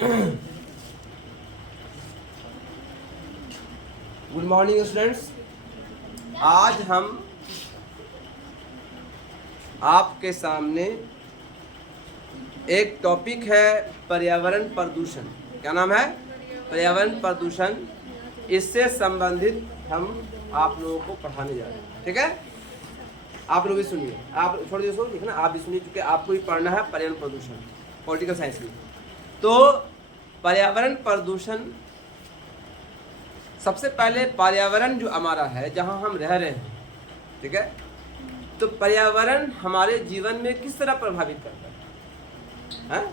Good morning students. आज हम आपके सामने एक टॉपिक है पर्यावरण प्रदूषण। क्या नाम है? पर्यावरण प्रदूषण। इससे संबंधित हम आप लोगों को पढ़ाने जा रहे हैं। ठीक है, आप लोग भी सुनिए। आप थोड़ी देर सुनिए ना, आप भी सुनिए, क्योंकि आपको भी पढ़ना है पर्यावरण प्रदूषण, पॉलिटिकल साइंस में। तो पर्यावरण प्रदूषण, सबसे पहले पर्यावरण जो हमारा है, जहाँ हम रह रहे हैं, ठीक है, तो पर्यावरण हमारे जीवन में किस तरह प्रभावित करता है?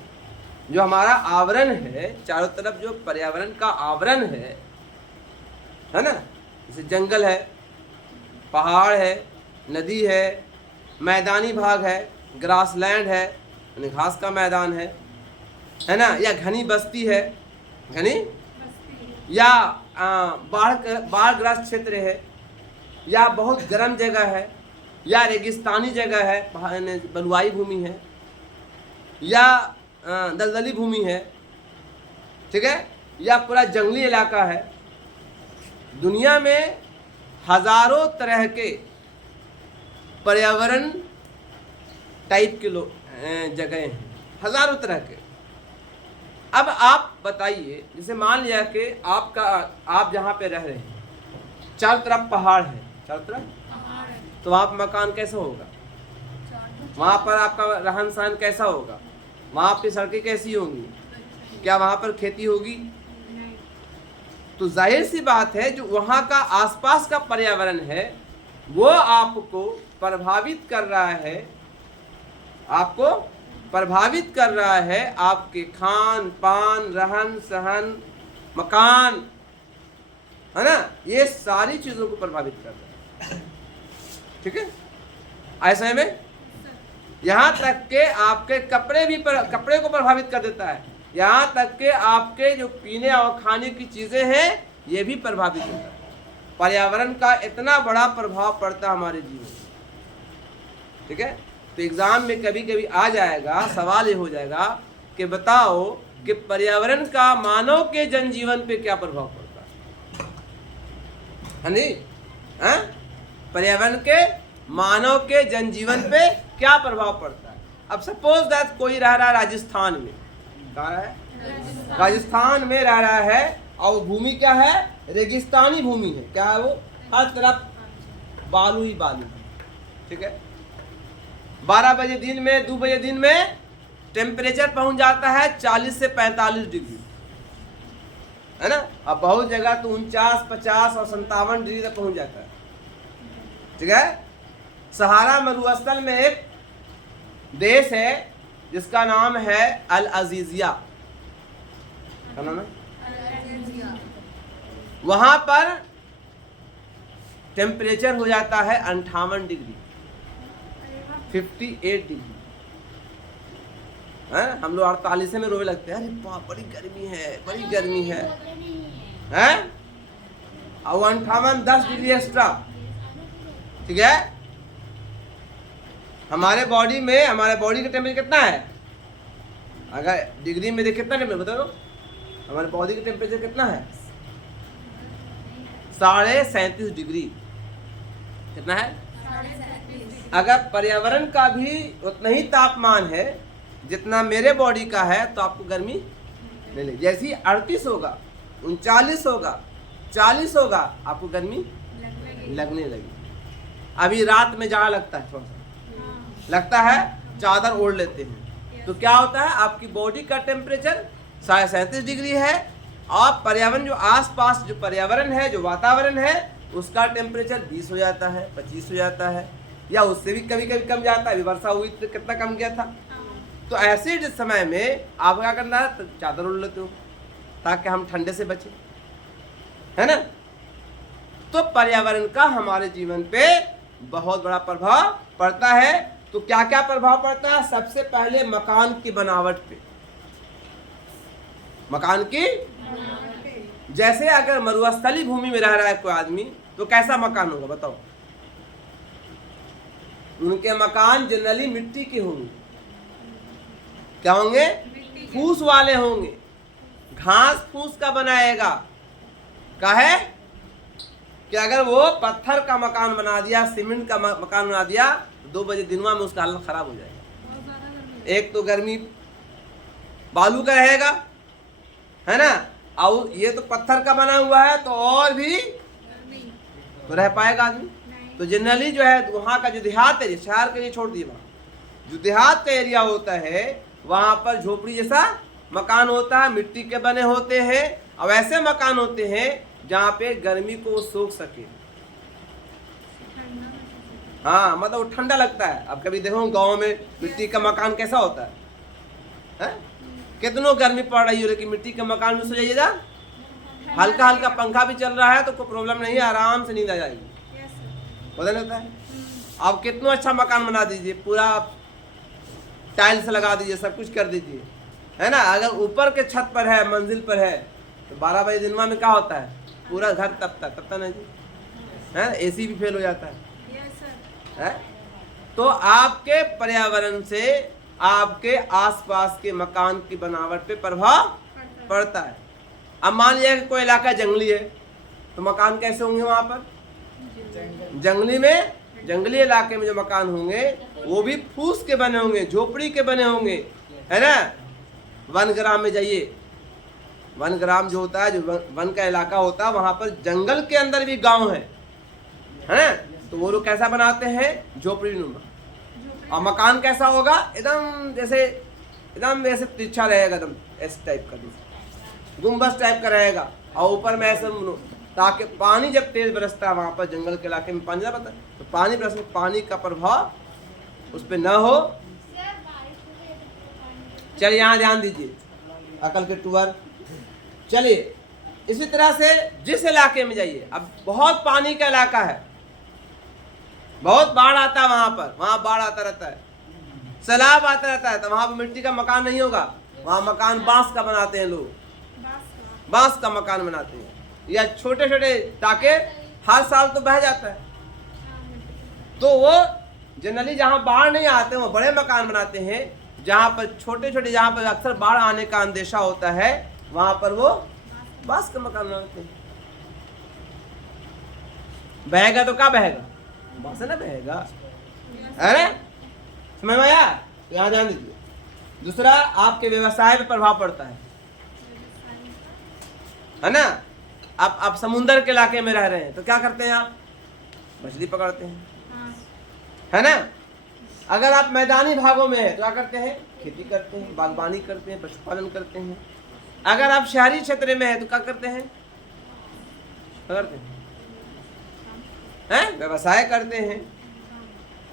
जो हमारा आवरण है, चारों तरफ जो पर्यावरण का आवरण है ना, जैसे जंगल है, पहाड़ है, नदी है, मैदानी भाग है, ग्रासलैंड है, यानी घास का मैदान है ना, या घनी बस्ती है, घनी, या बाढ़ग्रस्त क्षेत्र है, या बहुत गर्म जगह है, या रेगिस्तानी जगह है, बलुआई भूमि है, या दलदली भूमि है, ठीक है, या पूरा जंगली इलाका है। दुनिया में हजारों तरह के पर्यावरण टाइप के जगह हैं, हजारों तरह के। अब आप बताइए, जैसे मान लिया कि आप जहाँ पे रह रहे हैं, चारों तरफ पहाड़ है, चारों तरफ, तो वहाँ पर मकान कैसा होगा? वहाँ पर आपका रहन सहन कैसा होगा? वहाँ पे सड़कें कैसी होंगी? क्या वहाँ पर खेती होगी? तो जाहिर सी बात है, जो वहाँ का आसपास का पर्यावरण है वो आपको प्रभावित कर रहा है, आपको प्रभावित कर रहा है, आपके खान पान, रहन सहन, मकान, है ना, ये सारी चीजों को प्रभावित कर रहा है। ठीक है, ऐसे में यहाँ तक के आपके कपड़े को प्रभावित कर देता है, यहाँ तक के आपके जो पीने और खाने की चीजें हैं ये भी प्रभावित होता है। पर्यावरण का इतना बड़ा प्रभाव पड़ता है हमारे जीवन में। ठीक है, तो एग्जाम में कभी कभी आ जाएगा, सवाल ये हो जाएगा कि बताओ कि पर्यावरण का मानव के जनजीवन पे क्या प्रभाव पड़ता है नहीं? पर्यावरण के मानव के जनजीवन पे क्या प्रभाव पड़ता है? अब सपोज दैट कोई रह रहा है राजस्थान में, कहाँ रहा है? राजस्थान में रह रहा है, और भूमि क्या है? रेगिस्तानी भूमि है। क्या है वो? हर तरफ बालू ही बालू। ठीक है, 12 बजे दिन में, 2 बजे दिन में टेम्परेचर पहुंच जाता है 40 से 45 डिग्री, है ना। अब बहुत जगह तो 49, 50 और 57 डिग्री तक पहुंच जाता है। ठीक है, सहारा मरुस्थल में एक देश है जिसका नाम है अल अजीजिया। क्या नाम है? वहां पर टेम्परेचर हो जाता है 58 डिग्री, 58 डिग्री, है। हम लोग 48 में रोने लगते हैं, अरे बाप बड़ी गर्मी है, बड़ी गर्मी है, हैं? और 58 10 डिग्री एक्स्ट्रा। ठीक है, हमारे बॉडी का टेम्परेचर कितना है? अगर डिग्री में देखे कितना टेम्परेचर बता दो, हमारे बॉडी का टेम्परेचर कितना है? 37.5 डिग्री। कितना है? अगर पर्यावरण का भी उतना ही तापमान है जितना मेरे बॉडी का है, तो आपको गर्मी नहीं लगे। जैसे 38 होगा, 39 होगा, 40 होगा, आपको गर्मी लगने लगी। अभी रात में जाड़ा लगता है, थोड़ा सा लगता है, चादर ओढ़ लेते हैं, तो क्या होता है? आपकी बॉडी का टेम्परेचर 37 डिग्री है, और पर्यावरण जो आसपास जो पर्यावरण है, जो वातावरण है, उसका टेम्परेचर 20 हो जाता है, 25 हो जाता है, या उससे भी कभी कभी कम जाता है। अभी वर्षा हुई तो कितना कम गया था। तो ऐसे समय में आप क्या करना है? तो चादर ओढ़ लेते हो ताकि हम ठंडे से बचे, है ना। तो पर्यावरण का हमारे जीवन पे बहुत बड़ा प्रभाव पड़ता है। तो क्या क्या प्रभाव पड़ता है? सबसे पहले मकान की बनावट पे। मकान की, जैसे अगर मरुस्थली भूमि में रह रहा है कोई आदमी, तो कैसा मकान होगा बताओ? उनके मकान जनरली मिट्टी के होंगे। क्या होंगे? फूस वाले होंगे, घास फूस का बनाएगा। काहे कि अगर वो पत्थर का मकान बना दिया, सीमेंट का मकान बना दिया, तो 2 बजे दिनवा में उसका हालत खराब हो जाएगा। एक तो गर्मी बालू का रहेगा, है ना, और ये तो पत्थर का बना हुआ है, तो और भी तो रह पाएगा आदमी। तो जनरली जो है वहाँ का जो देहात है, शहर के लिए छोड़ दिए, वहाँ जो देहात का एरिया होता है वहाँ पर झोपड़ी जैसा मकान होता है, मिट्टी के बने होते हैं, और ऐसे मकान होते हैं जहाँ पे गर्मी को वो सोख सके। हाँ, मतलब ठंडा लगता है। अब कभी देखो गांव में मिट्टी का मकान कैसा होता है? कितनों गर्मी पड़ रही हो, लेकिन मिट्टी के मकान में सो जाइएगा, हल्का हल्का पंखा भी चल रहा है तो कोई प्रॉब्लम नहीं है, आराम से नींद आ जाएगी। पता नहीं होता है। आप कितना अच्छा मकान बना दीजिए, पूरा टाइल्स लगा दीजिए, सब कुछ कर दीजिए, है ना, अगर ऊपर के छत पर है, मंजिल पर है, तो 12 बजे दिनवा में क्या होता है, पूरा घर तपता नहीं जी, है, एसी भी फेल हो जाता है। तो आपके पर्यावरण से आपके आसपास के मकान की बनावट पे प्रभाव पड़ता है। अब मान लिया कि कोई इलाका जंगली है, तो मकान कैसे होंगे वहां पर? जंगली इलाके में जो मकान होंगे वो भी फूस के बने होंगे, झोपड़ी के बने होंगे, है ना। वनग्राम में जाइए, वनग्राम जो होता है, जो वन का इलाका होता है, वहां पर जंगल के अंदर भी गांव है ना, तो वो लोग कैसा बनाते हैं, झोपड़ी नुमा। और मकान कैसा होगा, एकदम जैसे तिरछा रहेगा, एकदम इस टाइप का, गुम्बद टाइप का रहेगा, और ऊपर में ऐसे, ताकि पानी जब तेज बरसता है वहाँ पर जंगल के इलाके में पानी ज़्यादा, तो पानी बरसने, पानी का प्रभाव उस पर न हो। चलिए यहाँ ध्यान दीजिए, अकल के टूअर। चलिए इसी तरह से जिस इलाके में जाइए, अब बहुत पानी का इलाका है, बहुत बाढ़ आता है वहाँ पर, वहाँ बाढ़ आता रहता है, सैलाब आता रहता है, तो वहाँ पर मिट्टी का मकान नहीं होगा, वहाँ मकान बांस का बनाते हैं लोग, बांस का मकान बनाते हैं, या छोटे छोटे टाके, हर साल तो बह जाता है। तो वो जनरली जहाँ बाढ़ नहीं आते वो बड़े मकान बनाते हैं, जहाँ पर छोटे छोटे, जहाँ पर अक्सर बाढ़ आने का अंदेशा होता है, वहाँ पर वो बांस का मकान बनाते हैं। बहेगा तो क्या बहेगा, बांस ना बहेगा, अरे समझ में आया? यहाँ ध्यान दीजिए। दूसरा, आपके व्यवसाय पे प्रभाव पड़ता है ना। आप समुंदर के इलाके में रह रहे हैं तो क्या करते हैं आप, मछली पकड़ते हैं, है ना। अगर आप मैदानी भागों में हैं तो क्या करते हैं, खेती करते हैं, बागवानी करते हैं, पशुपालन करते हैं। अगर आप शहरी क्षेत्र में हैं तो क्या करते हैं, व्यवसाय करते हैं,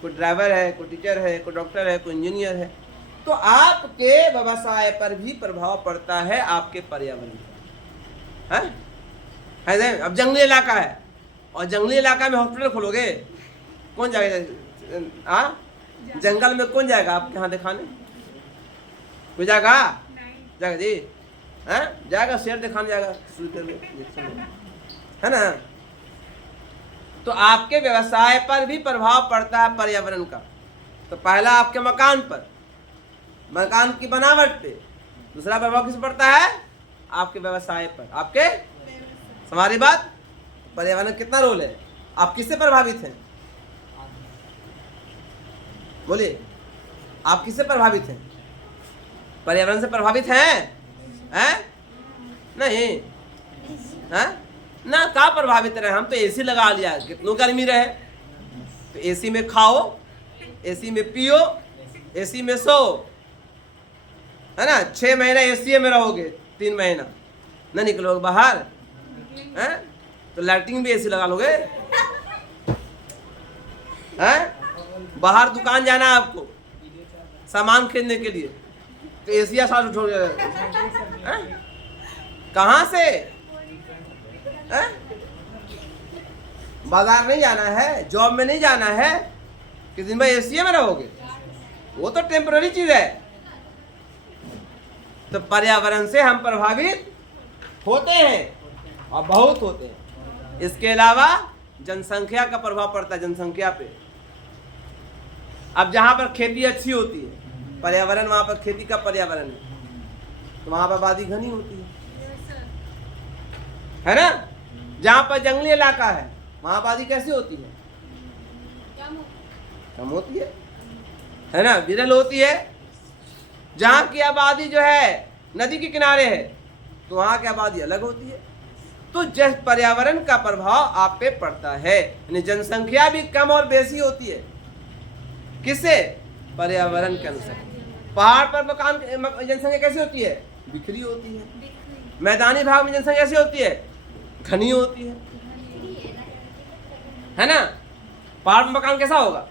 कोई ड्राइवर है, कोई टीचर है, कोई डॉक्टर है, कोई इंजीनियर है। तो आपके व्यवसाय पर भी प्रभाव पड़ता है आपके पर्यावरण का, है। अब जंगली इलाका है, और जंगली इलाका में हॉस्पिटल खोलोगे, कौन जाएगा? जंगल में कौन जाएगा आपके यहाँ दिखाने? कोई जाएगा? जाएगा जी, है, जाएगा, शेर दिखाने जाएगा, है ना। तो आपके व्यवसाय पर भी प्रभाव पड़ता है पर्यावरण का। तो पहला आपके मकान पर, मकान की बनावट पे। दूसरा प्रभाव किस पड़ता है, आपके व्यवसाय पर, आपके, हमारी बात, पर्यावरण कितना रोल है, आप किससे प्रभावित हैं, बोलिए, आप किससे प्रभावित हैं? पर्यावरण से प्रभावित हैं? नहीं, हैं ना, क्या प्रभावित रहे, हम तो एसी लगा लिया, कितनों गर्मी रहे, तो एसी में खाओ, एसी में पियो, एसी में सो, है ना। 6 महीना एसी में रहोगे, 3 महीना ना निकलोगे बाहर, हैं, तो लैट्रिन भी एसी लगा लोगे, हैं। बाहर दुकान जाना है आपको सामान खरीदने के लिए, तो एशिया साथ उठो, कहाँ से, हैं? बाजार नहीं जाना है, जॉब में नहीं जाना है, कि दिन भर एशिया में रहोगे, वो तो टेम्पररी चीज है। तो पर्यावरण से हम प्रभावित होते हैं, और बहुत होते हैं। इसके अलावा जनसंख्या का प्रभाव पड़ता है, जनसंख्या पे। अब जहाँ पर खेती अच्छी होती है, पर्यावरण, वहाँ पर खेती का पर्यावरण है, तो वहाँ पर आबादी घनी होती है, है ना। जहाँ पर जंगली इलाका है वहाँ आबादी कैसी होती है? कम होती है ना, विरल होती है। जहाँ की आबादी जो है नदी के किनारे है तो वहाँ की आबादी अलग होती है। तो जैसे पर्यावरण का प्रभाव आप पे पड़ता है, यानी जनसंख्या भी कम और बेसी होती है। किससे? पर्यावरण के अनुसार। पहाड़ पर मकान जनसंख्या कैसी होती है? बिखरी होती है। मैदानी भाग में जनसंख्या कैसी होती है? घनी होती है ना। पहाड़ में मकान कैसा होगा?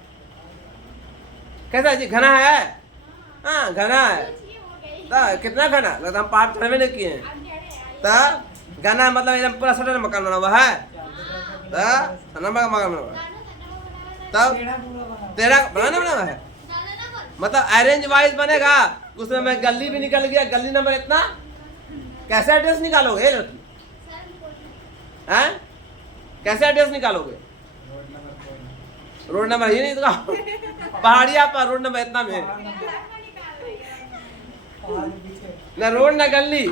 कैसा जी? घना है? हाँ घना है। तो कितना घना? लगता हम पहाड़ चढ़वे नहीं किए हैं। तो घना मतलब एकदम पूरा सटर मकान बना हुआ है। तो मकान बना हुआ है, तब तेरा बनाना बना हुआ है। मतलब अरेंज वाइज बनेगा, उसमें मैं गली भी निकल गया, गली नंबर इतना, कैसे एड्रेस निकालोगे लड़की? हैं? कैसे एड्रेस निकालोगे? रोड नंबर ही नहीं तो पहाड़िया पर रोड नंबर इतना में ना रोड ना गली।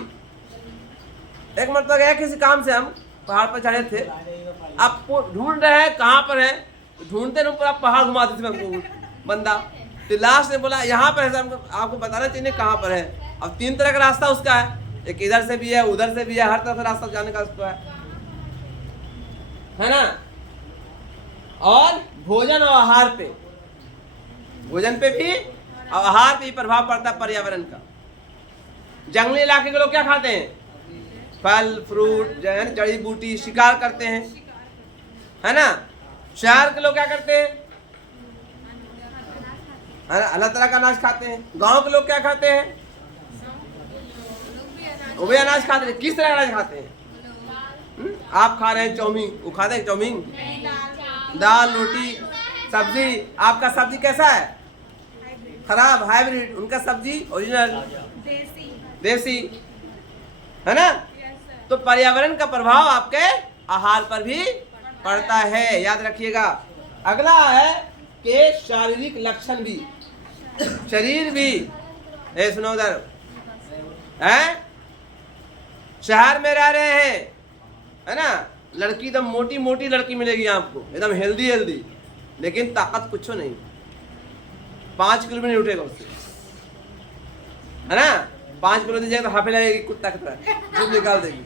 एक मतलब गया किसी काम से, हम पहाड़ पर चढ़े थे, अब ढूंढ रहे हैं कहाँ पर है, ढूंढते ना पूरा पहाड़ घुमाते थे हमको बंदा। तो लास्ट ने बोला यहाँ पर है सर, आपको बताना चाहिए कहाँ पर है। अब 3 तरह का रास्ता उसका है, एक इधर से भी है, उधर से भी है, हर तरफ से रास्ता जाने का उसको है ना। और भोजन और आहार पे, भोजन पे भी और आहार पे भी प्रभाव पड़ता है पर्यावरण का। जंगली इलाके के लोग क्या खाते हैं? फल फ्रूट, जड़ी बूटी, शिकार करते हैं, है ना। शहर के लोग क्या करते हैं? अलग तरह का अनाज खाते हैं। गांव के लोग क्या खाते हैं? वो भी अनाज खाते हैं। किस तरह का अनाज खाते हैं? आप खा रहे हैं चाउमीन, वो खाते हैं चाउमीन, दाल रोटी सब्जी। आपका सब्जी कैसा है? खराब, हाइब्रिड। उनका सब्जी ओरिजिनल देसी, है ना। तो पर्यावरण का प्रभाव आपके आहार पर भी पड़ता है, याद रखिएगा। अगला है कि शारीरिक लक्षण भी, शरीर भी। सुनो उधर है, शहर में रह रहे हैं, है ना, लड़की एकदम मोटी मोटी लड़की मिलेगी आपको, एकदम हेल्दी हेल्दी, लेकिन ताकत कुछ नहीं, 5 किलो भी नहीं उठेगा उससे, है ना। 5 किलो दीजिएगा तो हाफे लगेगी कुत्ता की तरह, जब निकाल देगी।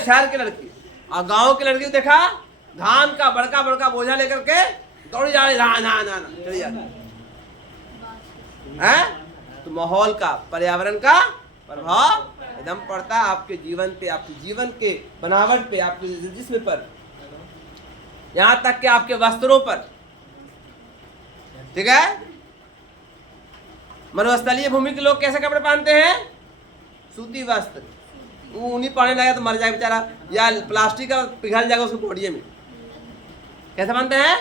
शहर की लड़की और गांव की लड़की देखा, धान का बड़का बड़का बोझा लेकर के दौड़ी जा रही, ना चली जा रही है। तो माहौल का, पर्यावरण का प्रभाव एकदम पड़ता है आपके जीवन पे, आपके जीवन के बनावट पे, आपके जिस्म पर, यहाँ तक कि आपके वस्त्रों पर। ठीक है। मरुस्थलीय भूमि के लोग कैसे कपड़े पहनते हैं? सूती वस्त्र। ऊनी पहनने लगा तो मर जाए बेचारा, या प्लास्टिक का पिघल जाएगा उसको बॉडी में। कैसे पहनते हैं?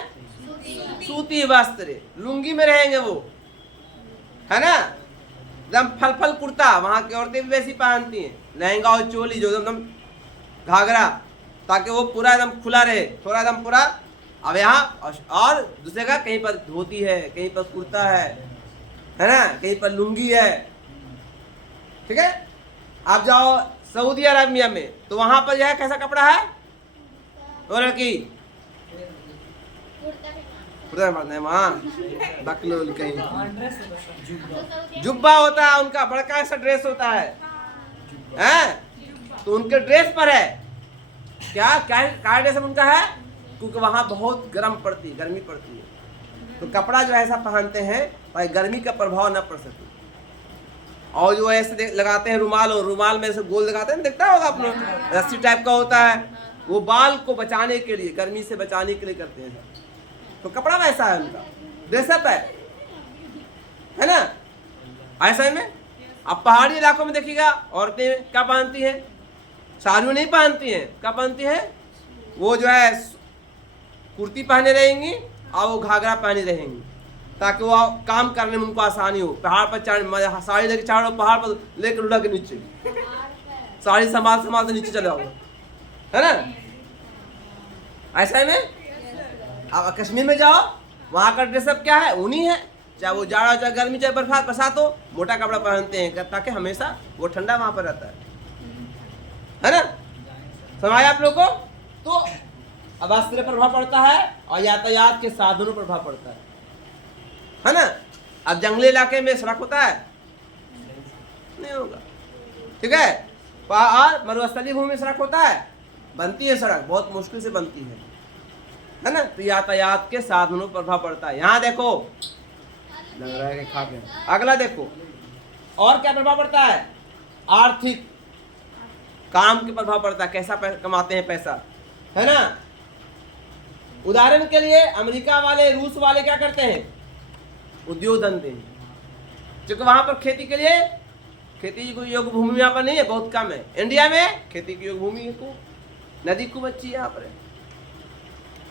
सूती वस्त्र। लुंगी में रहेंगे वो, है ना। एकदम फल फल कुर्ता, वहाँ की औरतें भी वैसी पहनती हैं, लहंगा और चोली जो एकदम घाघरा, ताकि वो पूरा एकदम खुला रहे, थोड़ा एकदम पूरा। अब यहाँ और दूसरे का कहीं पर धोती है, कहीं पर कुर्ता है ना, कहीं पर लुंगी है। ठीक है। आप जाओ सऊदी अरबिया में तो वहाँ पर जो है कैसा कपड़ा है? वो लड़की बकलोल कहीं जुब्बा होता है उनका, बड़का ऐसा ड्रेस होता है। तो उनके ड्रेस पर है क्या क्या ड्रेस उनका है? क्योंकि वहाँ बहुत गर्मी पड़ती है, तो कपड़ा जो ऐसा पहनते हैं भाई गर्मी का प्रभाव न पड़ सके। और जो ऐसे लगाते हैं रुमाल, और रुमाल में से गोल लगाते हैं, देखता होगा आपने, रस्सी टाइप का होता है, वो बाल को बचाने के लिए, गर्मी से बचाने के लिए करते हैं। तो कपड़ा वैसा है उनका, ड्रेसअप है ना। ऐसा में अब पहाड़ी इलाकों में देखिएगा, औरतें क्या पहनती हैं? साड़ी नहीं पहनती हैं, क्या पहनती हैं? वो जो है कुर्ती पहने रहेंगी और वो घाघरा पहने रहेंगी, ताकि वो काम करने में उनको आसानी हो। पहाड़ पर चढ़, साड़ी लेके चढ़ो, पहाड़ पर लेकर उड़ा के नीचे, साड़ी संभाल से नीचे चले आओ, है ना। ऐसा में अब कश्मीर में जाओ, वहाँ का ड्रेसअप क्या है? ऊनी है, चाहे वो जाड़ा चाहे गर्मी चाहे बरसात हो, मोटा कपड़ा पहनते हैं ताकि हमेशा वो ठंडा वहाँ पर रहता है ना। समझ आप लोग को? तो आवास पर प्रभाव पड़ता है और यातायात के साधनों पर प्रभाव पड़ता है ना। अब जंगली इलाके में सड़क होता है? नहीं होगा, ठीक है। और मरुस्थलीय भूमि में सड़क होता है? बनती है सड़क, बहुत मुश्किल से बनती है ना। तो यातायात के साधनों पर प्रभाव पड़ता है। यहाँ देखो, लग रहा है कि खा गए। अगला देखो, और क्या प्रभाव पड़ता है? आर्थिक काम के प्रभाव पड़ता है, कैसा कमाते हैं पैसा, है ना। उदाहरण के लिए अमेरिका वाले, रूस वाले क्या करते हैं? उद्योग धंधे, क्योंकि वहां पर खेती के लिए, खेती की योग्य भूमि यहाँ पर नहीं है, बहुत कम है। इंडिया में खेती की योग्य भूमि है, तो नदी खूब अच्छी है यहाँ पर,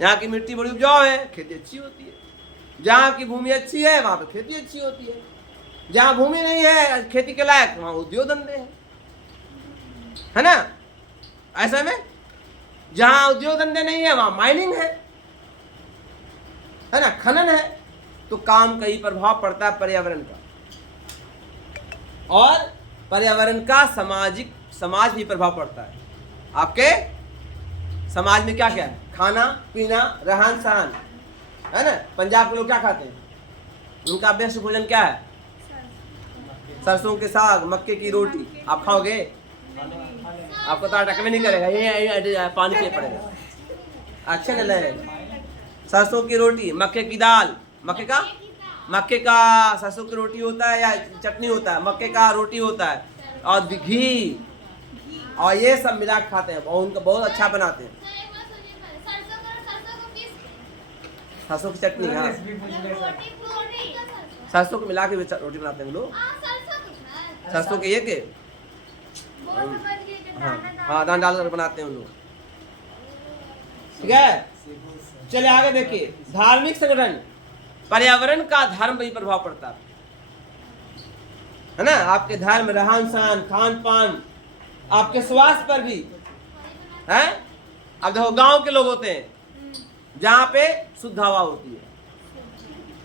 यहाँ की मिट्टी बड़ी उपजाऊ है, खेती अच्छी होती है। जहाँ की भूमि अच्छी है वहां पर खेती अच्छी होती है। जहाँ भूमि नहीं है खेती के लायक, वहां उद्योग धंधे हैं, है ना। ऐसा में जहां उद्योग धंधे नहीं है वहां माइनिंग है ना, खनन है। तो काम का ही प्रभाव पड़ता है पर्यावरण का, और पर्यावरण का समाज भी प्रभाव पड़ता है। आपके समाज में क्या क्या है? खाना पीना, रहन सहन, है ना। पंजाब के लोग क्या खाते हैं? उनका बेस्ट भोजन क्या है? सरसों के साग, मक्के की रोटी। आप खाओगे? आपको तो अटक भी नहीं करेगा, ये पानी पिए पड़ेगा, अच्छा नहीं लगेगा। सरसों की रोटी, मक्के की दाल, मक्के का सरसों की रोटी होता है या चटनी होता है, मक्के का रोटी होता है, और घी, और ये सब मिला के खाते हैं, और उनका बहुत अच्छा बनाते हैं। सरसों की चटनी, हाँ, सरसों को मिला के रोटी बनाते हैं लोग। सरसों के ये के हाँ दान डालकर बनाते हैं उन लोग, ठीक है। चलिए आगे देखिए, धार्मिक संगठन, पर्यावरण का धर्म पर भी प्रभाव पड़ता है ना। आपके धर्म, रहन सहन, खान पान, आपके स्वास्थ्य पर भी है। अब देखो गांव के लोग होते हैं जहाँ पे शुद्ध हवा होती है,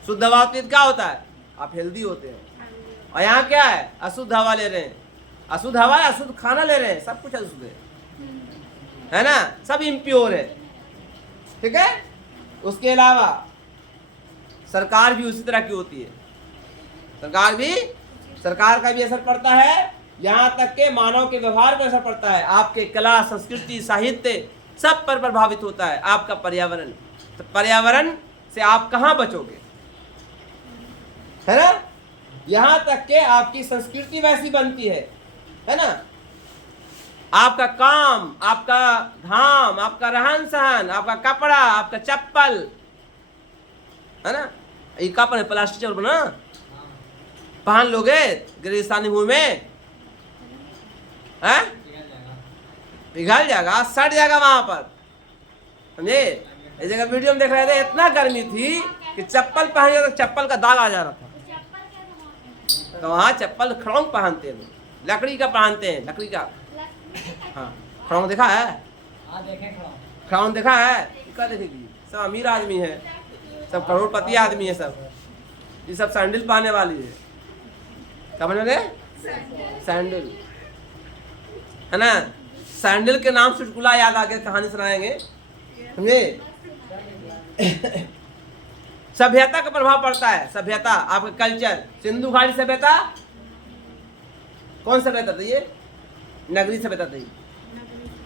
शुद्ध हवा होती है, क्या होता है? आप हेल्दी होते हैं। और यहाँ क्या है? अशुद्ध हवा ले रहे हैं, अशुद्ध हवा है, अशुद्ध खाना ले रहे हैं, सब कुछ अशुद्ध है ना, सब इम्प्योर है, ठीक है। उसके अलावा सरकार भी उसी तरह की होती है, सरकार का भी असर पड़ता है, यहाँ तक के मानव के व्यवहार पर असर पड़ता है, आपके कला, संस्कृति, साहित्य सब पर प्रभावित होता है आपका पर्यावरण। तो पर्यावरण से आप कहाँ बचोगे, है ना। यहाँ तक के आपकी संस्कृति वैसी बनती है ना। आपका काम, आपका धाम, आपका रहन सहन, आपका कपड़ा, आपका चप्पल, है ना। ये कपड़े प्लास्टिक चप्पल बना पहन लोगे रेगिस्तानी भूमि में, है पिघल जाएगा, सड़ जाएगा वहां पर, समझे। इस जगह वीडियो में देख रहे थे, इतना गर्मी थी कि चप्पल पहन तो चप्पल का दाग आ जा रहा था। तो वहाँ चप्पल खड़ौंग पहनते हैं, लकड़ी का पहनते हैं, लकड़ी का। हाँ, खड़ौंग देखा है? खड़ौंग देखा है? क्या देखेगी? सब अमीर आदमी है, सब करोड़पति आदमी है, सब ये सब सैंडल पहनने वाली है। क्या बने रे? सैंडल, है ना। सैंडल के नाम से चुटकुला याद आके कहानी सुनाएंगे, समझे। सभ्यता का प्रभाव पड़ता है, सभ्यता, आपका कल्चर। सिंधु घाटी सभ्यता कौन सभ्यता था? ये नगरी सभ्यता थी,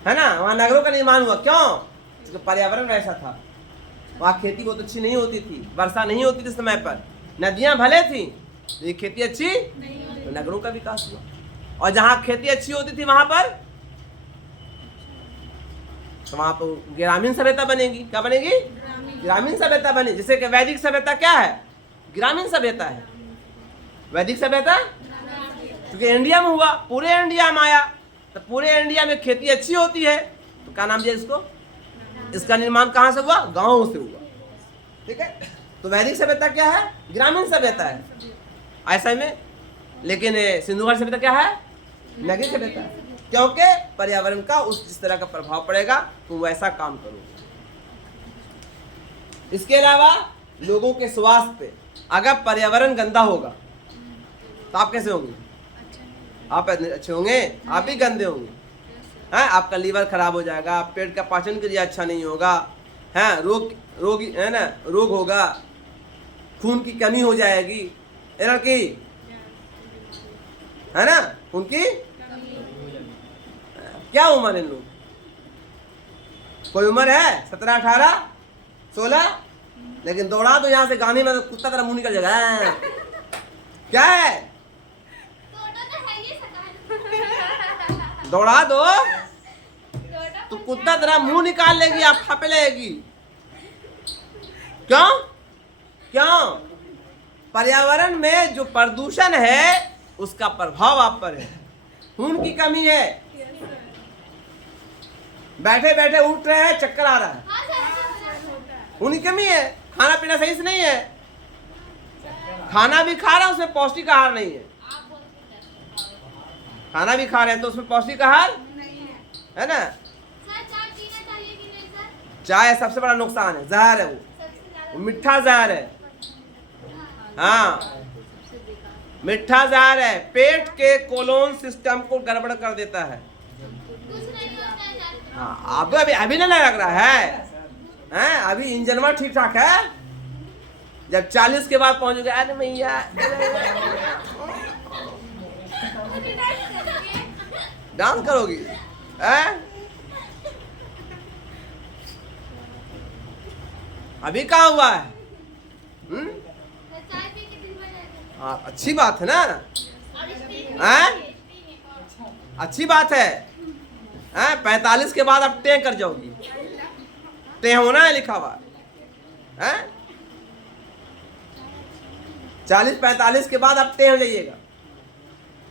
है ना। वहाँ नगरों का निर्माण हुआ, क्यों? क्योंकि पर्यावरण वैसा था। वहाँ खेती बहुत अच्छी नहीं होती थी, वर्षा नहीं होती थी समय पर, नदियाँ भले थी, ये खेती अच्छी, तो नगरों का विकास हुआ। और जहाँ खेती अच्छी होती थी वहाँ पर, तो वहाँ पर ग्रामीण सभ्यता बनेगी। क्या बनेगी? ग्रामीण सभ्यता बनी। जैसे कि वैदिक सभ्यता क्या है? ग्रामीण सभ्यता है। वैदिक सभ्यता क्योंकि इंडिया में हुआ, पूरे इंडिया में आया, तो पूरे इंडिया में खेती अच्छी होती है, तो क्या नाम दिया इसको? इसका निर्माण कहाँ से हुआ? गाँव से हुआ, ठीक है। तो वैदिक सभ्यता क्या है? ग्रामीण सभ्यता है ऐसा में। लेकिन सिंधु घाटी सभ्यता क्या है? नगरीय सभ्यता है, क्योंकि पर्यावरण का उस जिस तरह का प्रभाव पड़ेगा तो वैसा काम करोगे। इसके अलावा लोगों के स्वास्थ्य पे, अगर पर्यावरण गंदा होगा तो आप कैसे होंगे? आप अच्छे होंगे? आप भी गंदे होंगे, है, आपका लीवर खराब हो जाएगा, पेट का पाचन क्रिया अच्छा नहीं होगा, है, रोगी है ना, रोग होगा, खून की कमी हो जाएगी, की है ना, खून की क्या उम्र है इन लोग? कोई उम्र है 17, 18, 16? लेकिन दौड़ा तो यहाँ से गाने में तो कुत्ता तरह मुंह निकल जाएगा। क्या है? दौड़ा दो तो कुत्ता तरह मुंह निकाल लेगी, आप फापे लगेगी। क्यों? क्यों? पर्यावरण में जो प्रदूषण है उसका प्रभाव आप पर है। खून की कमी है, बैठे बैठे उठ रहे हैं, चक्कर आ रहा है, खून की कमी है, खाना पीना सही से नहीं है, खाना भी खा रहा है उसमें पौष्टिक आहार नहीं है, खाना भी खा रहे हैं तो उसमें पौष्टिक आहार है ना। चाय सबसे बड़ा नुकसान है, जहर है, वो मीठा जहर है। हाँ, मीठा जहर है, पेट के कोलोन सिस्टम को गड़बड़ कर देता है। हाँ, आपको अभी नहीं लग रहा है, अभी इंजनवा ठीक ठाक है, जब 40 के बाद पहुंचोगे, अरे भैया डांस करोगी, अभी कहाँ हुआ है? हाँ, अच्छी बात है ना, अच्छी बात है। 45 के बाद आप टें कर जाओगी, टें होना है लिखा हुआ है, 40-45 के बाद आप टें हो जाइएगा।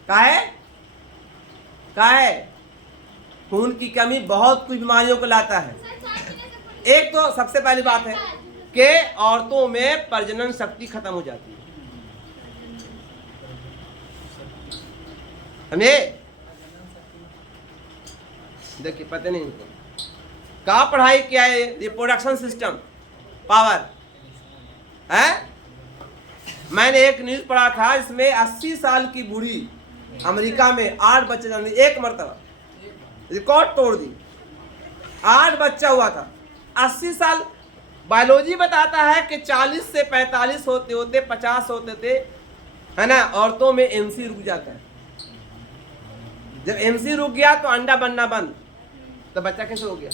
काहे? खून की कमी बहुत कुछ बीमारियों को लाता है। एक तो सबसे पहली बात है कि औरतों में प्रजनन शक्ति खत्म हो जाती है। हमें देखिए, पता नहीं इनको कहाँ पढ़ाई किया है, रिप्रोडक्शन सिस्टम पावर है। मैंने एक न्यूज पढ़ा था, इसमें 80 साल की बूढ़ी अमेरिका में 8 बच्चे जन्म दिए, एक मरतबा रिकॉर्ड तोड़ दी, 8 बच्चा हुआ था। 80 साल, बायोलॉजी बताता है कि 40 से 45 होते होते 50 होते थे, है ना, औरतों में एमसी रुक जाता है। जब एमसी रुक गया तो अंडा बनना बंद, तो बच्चा कैसे हो गया?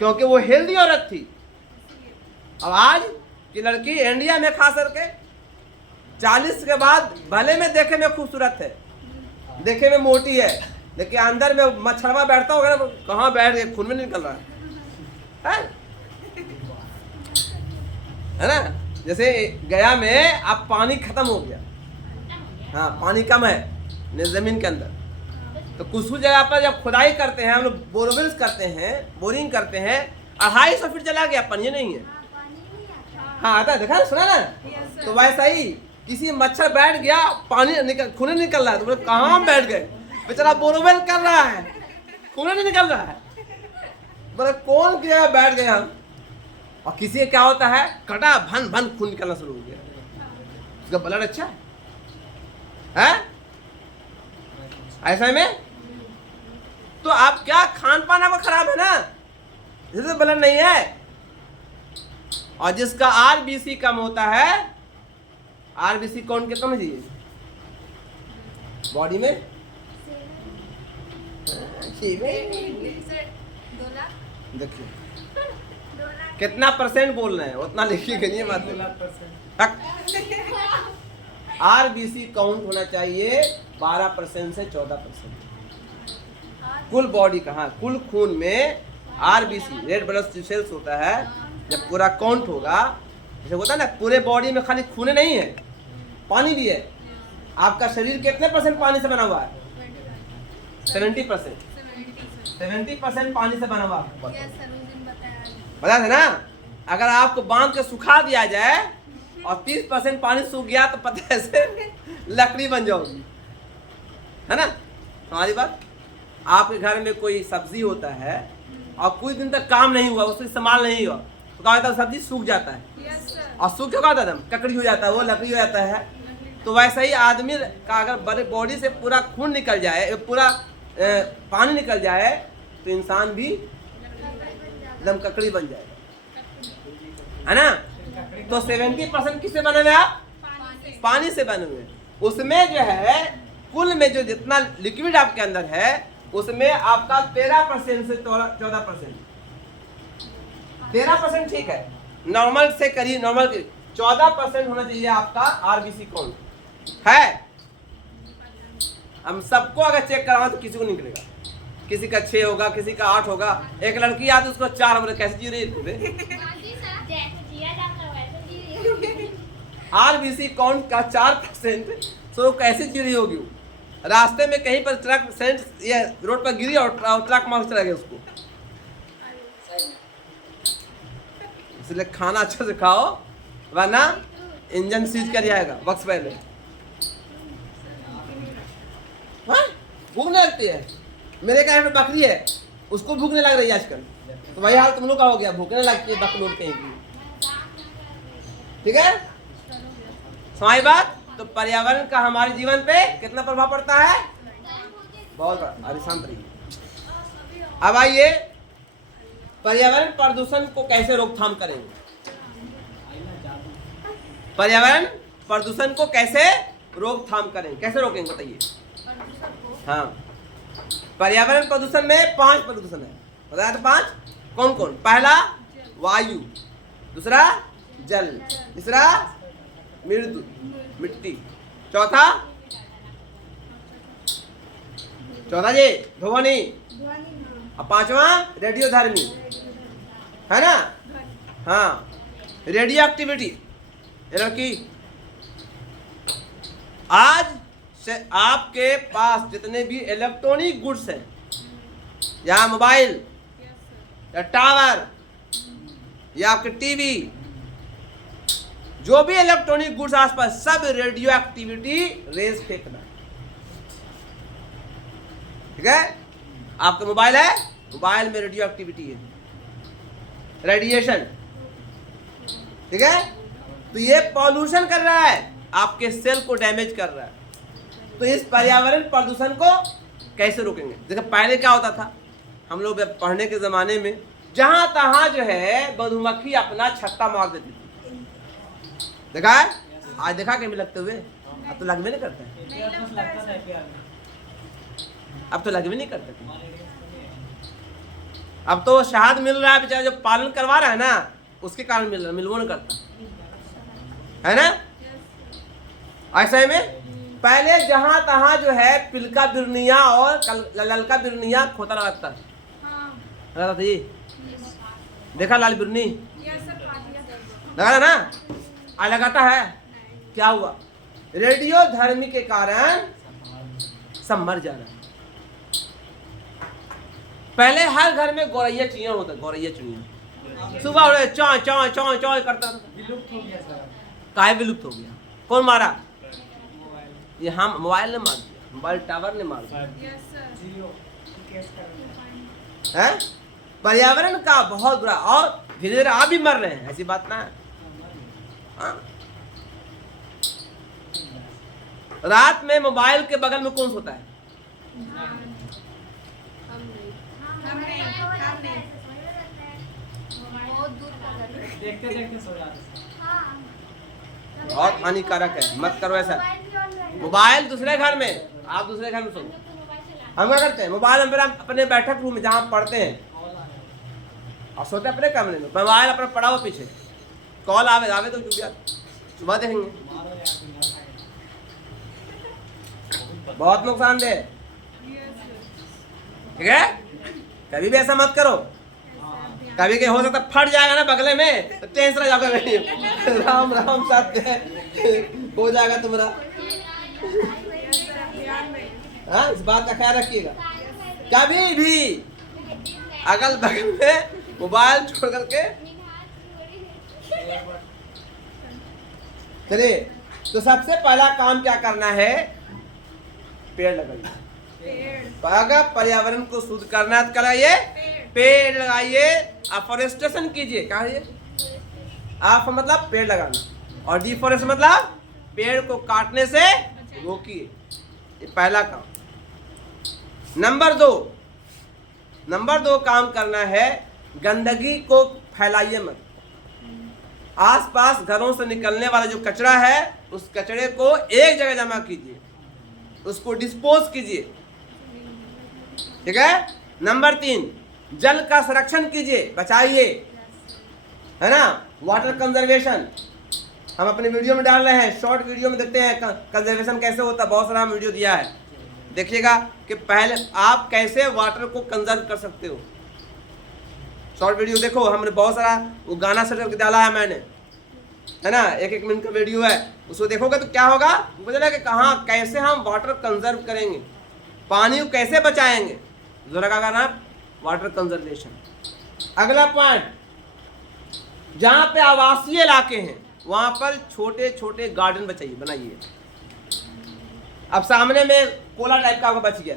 क्योंकि वो हेल्दी औरत थी। अब आज की लड़की इंडिया में खास करके 40 के बाद भले में देखे में खूबसूरत है, देखे में मोटी है, लेकिन अंदर में मच्छरवा बैठता होगा ना, कहाँ बैठ गए, खून में निकल रहा है ना। जैसे गया में अब पानी खत्म हो गया, हाँ, पानी कम है जमीन के अंदर, तो कुछ जगह पर जब खुदाई करते हैं हम लोग, बोरवेल्स करते हैं, बोरिंग करते हैं, 250 फीट चला गया, पानी नहीं है। हाँ, आता है, देखा सुना ना। तो वैसा ही किसी मच्छर बैठ गया, पानी निकल, खून निकल रहा है, तो बोले कहाँ बैठ गए, बेचारा बोरवेल कर रहा है, खून नहीं निकल रहा है, बोले कौन की जगह बैठ गए हम। और किसी का क्या होता है, कटा भन भन खून निकलना शुरू हो गया, उसका ब्लड अच्छा है, ऐसा में तो आप क्या, खान पान आपका खराब है ना, इससे ब्लड नहीं है। और जिसका आरबीसी कम होता है, आरबीसी कौन कितना में चाहिए बॉडी में, देखिए कितना परसेंट बोल रहे हैं, उतना लिखिए करिए बात। आरबीसी काउंट होना चाहिए 12% से 14% कुल बॉडी का। हाँ, कुल खून में आरबीसी, रेड ब्लड सेल्स होता है, जब पूरा काउंट होगा, जैसे होता है ना, पूरे बॉडी में खाली खून नहीं है, पानी भी है। आपका शरीर कितने % पानी से बना हुआ है? 70%। 70% पानी से बना हुआ है, पता है ना। अगर आपको बांध के सुखा दिया जाए और 30% पानी सूख गया तो पता है से लकड़ी बन जाओगी, है ना। हमारी बात, आपके घर में कोई सब्जी होता है और कुछ दिन तक काम नहीं हुआ, उसको इस्तेमाल नहीं हुआ, तो क्या होता है, सब्जी सूख जाता है, और सूख क्या होता है, ककड़ी हो जाता है, वो लकड़ी हो जाता है। तो वैसा ही आदमी का अगर बड़े बॉडी से पूरा खून निकल जाए, पूरा पानी निकल जाए, तो इंसान भी एकदम ककड़ी बन जाएगा, है ना। तो 70% किससे बने हुए आप? पानी से बने हुए। उसमें जो है कुल में जो जितना लिक्विड आपके अंदर है उसमें आपका 13% से 14%, 13% ठीक है, नॉर्मल से करीब, नॉर्मल 14% होना चाहिए आपका आरबीसी काउंट है। हम सबको अगर चेक कराओ तो किसी को नहीं निकलेगा, किसी का 6 होगा, किसी का 8 होगा। एक लड़की आती उसको 4, हम कैसे जी रही आरबीसी काउंट का 4%, तो कैसे जी रही होगी वो? रास्ते में कहीं पर ट्रक सेंट ये रोड पर गिरी और ट्रक मार चला गया उसको। इसलिए खाना अच्छे से खाओ वरना इंजन सीज कर जाएगा वक्त पहले। हाँ, भूखने लगती है। मेरे घर में बकरी है, उसको भूखने लग रही है आजकल, तो वही हाल तुम लोग का हो गया, भूखने लगती है बकरी कहीं की। ठीक है, समझ बात। तो पर्यावरण का हमारे जीवन पे कितना प्रभाव पड़ता है? बहुत बड़ा। अरे शांत रहिए। अब आइए पर्यावरण प्रदूषण को कैसे रोकथाम करेंगे। पर्यावरण प्रदूषण को कैसे रोकथाम करेंगे, कैसे रोकेंगे बताइए। हाँ, पर्यावरण प्रदूषण में 5 प्रदूषण है, बताया तो 5। कौन कौन? पहला वायु, दूसरा जल, तीसरा मिट्टी, चौथा जी ध्वनि, और 5वां रेडियोधर्मी, है ना। हाँ, रेडियो एक्टिविटी। लड़की, आज से आपके पास जितने भी इलेक्ट्रॉनिक गुड्स हैं, या मोबाइल या टावर या आपके टीवी, जो भी इलेक्ट्रॉनिक गुड्स आसपास, सब रेडियो एक्टिविटी रेज फेंकना। ठीक है, आपका मोबाइल है, मोबाइल में रेडियो एक्टिविटी है, रेडिएशन। ठीक है, तो ये पॉल्यूशन कर रहा है, आपके सेल को डैमेज कर रहा है। तो इस पर्यावरण प्रदूषण को कैसे रोकेंगे? देखो पहले क्या होता था, हम लोग पढ़ने के जमाने में जहां तहां जो है मधुमक्खी अपना छत्ता मार देती थी। देखा है? आज देखा कहीं लगते हुए? अब तो लगवे नहीं करते, अब तो लगवे नहीं करते। अब तो शहद मिल रहा है, बेचारा जो पालन करवा रहा है ना उसके कारण मिल रहा है, मिलवो नहीं करता, है ना। ऐसे में पहले जहां तहां जो है पिलका बिरनिया और ललका बिरनिया खोता लगता था जी। देखा लाल बिरनी लगा ना, आ लगाता है। क्या हुआ? रेडियो धर्मी के कारण सब मर जा रहा है। पहले हर घर में गौरैया चिड़िया होता, गौरैया चिड़िया सुबह उठे चौं चौं चौं चौं करता था। विलुप्त हो गया सर। काहे विलुप्त हो गया? कौन मारा? ये हम मोबाइल ने मार दिया, मोबाइल टावर ने मार दिया है। पर्यावरण का बहुत बुरा, और धीरे धीरे आप भी मर रहे हैं, ऐसी बात ना है। हाँ? रात में मोबाइल के बगल में कौन सोता है? देखते देखते सो जाते। बहुत हानिकारक है, मत करो ऐसा। मोबाइल दूसरे घर में, आप दूसरे घर में सो। हम क्या करते हैं, मोबाइल हम अपने बैठक रूम में जहाँ पढ़ते हैं और सोते अपने कमरे में, मोबाइल अपना पड़ा हुआ पीछे, कॉल आवे आवे तो चुप जाते, सुबह देखेंगे। बहुत नुकसानदेह, ठीक है। कभी भी ऐसा मत करो, कभी के हो सकता फट जाएगा ना बगले में तो टेंशन रह जाओगे। राम राम सत्य हो जाएगा तुम्हारा। हाँ, इस बात का ख्याल रखिएगा। कभी भी अगल बगल में मोबाइल छोड़ करके चलिए। तो सबसे पहला काम क्या करना है? पेड़ लगाइए। अगर पर्यावरण को शुद्ध करना है तो कराइए, पेड़ लगाइए, अफॉरेस्टेशन कीजिए। क्या है? आप मतलब पेड़ लगाना, और डिफॉरेस्ट मतलब पेड़ को काटने से रोकिए। ये पहला काम। नंबर 2, नंबर 2 काम करना है, गंदगी को फैलाइए मत। आसपास घरों से निकलने वाला जो कचरा है उस कचरे को एक जगह जमा कीजिए, उसको डिस्पोज कीजिए, ठीक है। नंबर 3, जल का संरक्षण कीजिए, बचाइए, है ना। वाटर कंजर्वेशन हम अपने वीडियो में डाल रहे हैं, शॉर्ट वीडियो में देखते हैं कंजर्वेशन कैसे होता है, बहुत सारा हम वीडियो दिया है, देखिएगा कि पहले आप कैसे वाटर को कंजर्व कर सकते हो। शॉर्ट वीडियो देखो, हमने बहुत सारा वो गाना सेट करके डाला है मैंने, है ना, 1-1 मिनट का वीडियो है, उसको देखोगे तो क्या होगा, मुझे कि कहाँ कैसे हम वाटर कंजर्व करेंगे, पानी को कैसे बचाएंगे, जरा का गाना वाटर कंजर्वेशन। अगला पॉइंट, जहाँ पे आवासीय इलाके हैं वहाँ पर छोटे छोटे गार्डन बनाइए। अब सामने में कोला टाइप का बच गया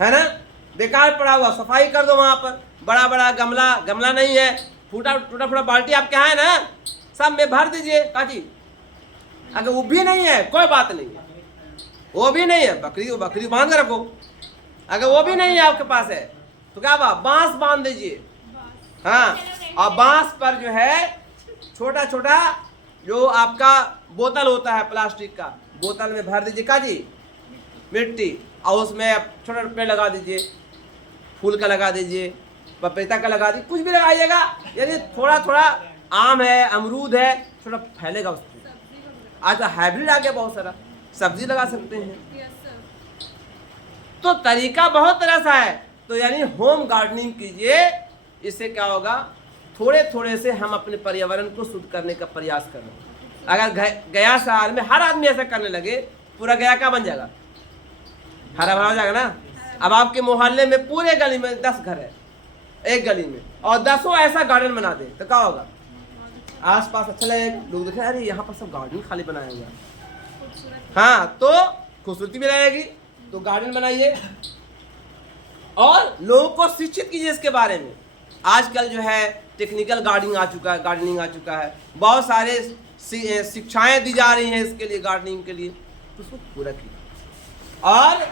है ना, बेकार पड़ा हुआ, सफाई कर दो वहाँ पर। बड़ा बड़ा गमला नहीं है, टूटा फूटा बाल्टी आपके यहाँ है ना, सब में भर दीजिए काजी। अगर वो भी नहीं है कोई बात नहीं है, वो भी नहीं है, बकरी बांध कर रखो। अगर वो भी नहीं है आपके पास है तो क्या बांस बांध दीजिए, हाँ। और बांस पर जो है छोटा छोटा जो आपका बोतल होता है प्लास्टिक का, बोतल में भर दीजिए काजी मिट्टी, और उसमें आप छोटा पेड़ लगा दीजिए, फूल का लगा दीजिए, पपीता का लगा दीजिए, कुछ भी लगाइएगा, यानी थोड़ा थोड़ा। आम है, अमरूद है, थोड़ा फैलेगा उसमें। आज तो हाइब्रिड आ गया, बहुत सारा सब्जी लगा सकते हैं। तो तरीका बहुत तरह सा है, तो यानी होम गार्डनिंग कीजिए। इससे क्या होगा, थोड़े थोड़े से हम अपने पर्यावरण को शुद्ध करने का प्रयास कर रहे हैं। अगर गया शहर में हर आदमी ऐसा करने लगे, पूरा गया क्या बन जाएगा, हरा भरा हो जाएगा ना। अब आपके मोहल्ले में पूरे गली में 10 घर है, एक गली में, और 10 ऐसा गार्डन बना दे तो क्या होगा, आसपास अच्छा लगेगा, लोग देखें अरे यहाँ पर सब गार्डन खाली बनाया हुआ है, हाँ, तो खूबसूरती भी रहेगी। तो गार्डन बनाइए और लोगों को शिक्षित कीजिए इसके बारे में। आजकल जो है टेक्निकल गार्डनिंग आ चुका है, बहुत सारे शिक्षाएं दी जा रही हैं इसके लिए, गार्डनिंग के लिए, तो उसको पूरा कीजिए। और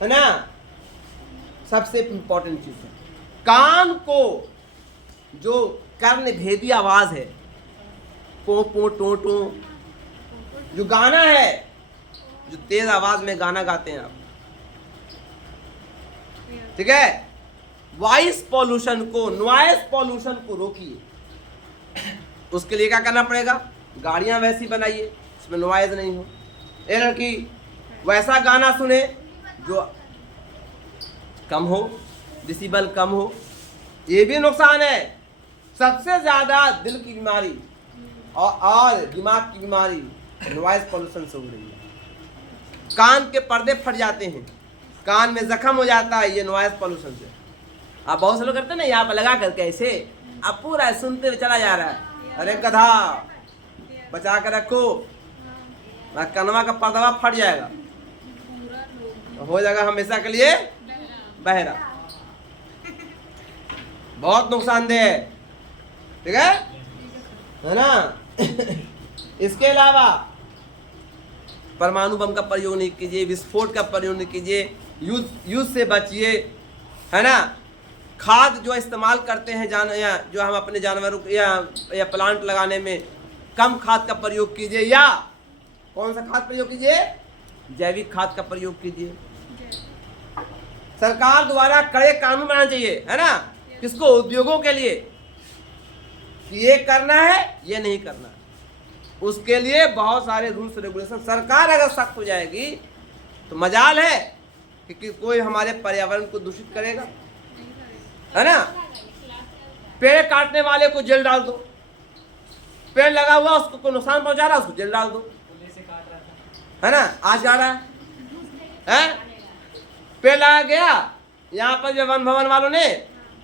है ना, सबसे इम्पोर्टेंट चीज है, कान को जो कर्ण भेदी आवाज है, पो पो टो टो, जो गाना है, जो तेज आवाज में गाना गाते हैं आप, ठीक है, वॉइस पॉल्यूशन को, नॉइस पॉल्यूशन को रोकिए। उसके लिए क्या करना पड़ेगा, गाड़ियां वैसी बनाइए उसमें नॉइज नहीं हो। ये लड़की वैसा गाना सुने जो कम हो, डिसिबल कम हो। ये भी नुकसान है, सबसे ज्यादा दिल की बीमारी और दिमाग की बीमारी नॉइज पॉल्यूशन से हो रही है। कान के पर्दे फट जाते हैं, कान में जख्म हो जाता है ये नॉइज पॉल्यूशन से। आप बहुत से लोग करते हैं ना, यहाँ पर लगा करके ऐसे, अब पूरा सुनते हुए चला जा रहा है, अरे गधा बचा कर रखो, कनवा का पर्दा फट जाएगा, हो जाएगा हमेशा के लिए बहरा, बहुत नुकसानदेह है, ठीक है ना। इसके अलावा परमाणु बम का प्रयोग नहीं कीजिए, विस्फोट का प्रयोग नहीं कीजिए, युद्ध से बचिए, है ना। खाद जो इस्तेमाल करते हैं या जो हम अपने जानवरों या प्लांट लगाने में, कम खाद का प्रयोग कीजिए, या कौन सा खाद प्रयोग कीजिए, जैविक खाद का प्रयोग कीजिए। सरकार द्वारा कड़े कानून बनाना चाहिए, है ना, किसको, उद्योगों के लिए, कि ये करना है ये नहीं करना। उसके लिए बहुत सारे रूल्स रेगुलेशन, सरकार अगर सख्त हो जाएगी तो मजाल है कि कोई हमारे पर्यावरण को दूषित करेगा, है ना। पेड़ काटने वाले को जेल डाल दो, पेड़ लगा हुआ उसको कोई नुकसान पहुंचा रहा है उसको जेल डाल दो, है ना। आज जा रहा है, पेड़ लगा गया, यहाँ पर जो वन भवन वालों ने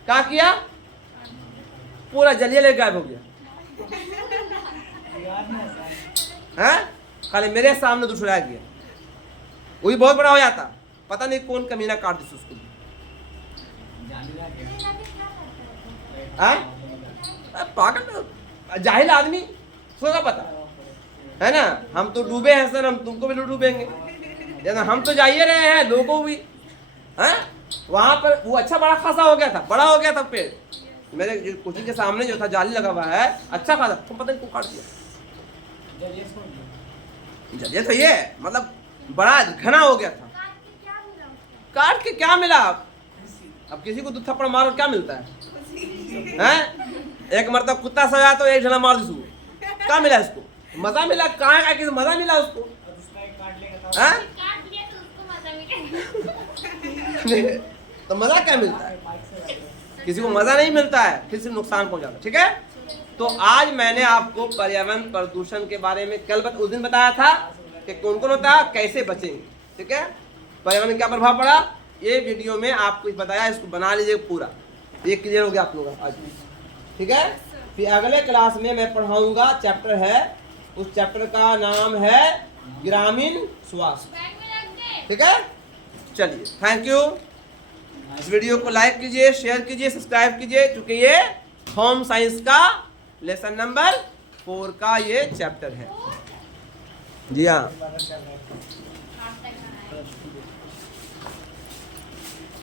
क्या किया, पूरा जलिया ले गायब हो गया, है, खाली मेरे सामने दुठुरा गया, वही बहुत बड़ा हो जाता, पता नहीं कौन कमीना काट दी उसको। पागल जाहिल आदमी सोचा पता, है ना। हम तो डूबे हैं सर, हम तुमको भी डूबेंगे, हम तो जा ही रहे हैं, लोगों भी, हैं, वहां पर वो अच्छा बड़ा खासा हो गया था, बड़ा हो गया था पेड़। मेरे कोचिंग के सामने जो था जाली लगा हुआ है, अच्छा खासा, तुम पता नहीं क्यों काट दिया। जलिए तो ये मतलब बड़ा घना हो गया था। काट के क्या मिला? अब किसी को दो थप्पड़ मारो क्या मिलता है? हैं? एक मरतबा कुत्ता सजा तो एक जना मार दी उसको, क्या मिला इसको? मजा मिला? कहाँ का किसी मजा मिला उसको? हैं? तो मजा क्या मिलता है? किसी को मजा नहीं मिलता है, किसी को नुकसान पहुंचाता। ठीक है, तो आज मैंने आपको पर्यावरण प्रदूषण के बारे में उस दिन बताया था कि कौन कौन होता है, कैसे बचेंगे। ठीक है, पर्यावरण क्या प्रभाव पड़ा, ये वीडियो में आपको बताया, इसको बना लीजिए पूरा, ये क्लियर हो गया आप लोगों का आज। ठीक है, फिर अगले क्लास में मैं पढ़ाऊंगा, चैप्टर है, उस चैप्टर का नाम है ग्रामीण स्वास्थ्य। ठीक है, चलिए, थैंक यू। इस वीडियो को लाइक कीजिए, शेयर कीजिए, सब्सक्राइब कीजिए, क्योंकि ये होम साइंस का लेसन नंबर 4 का ये चैप्टर है। जी हाँ।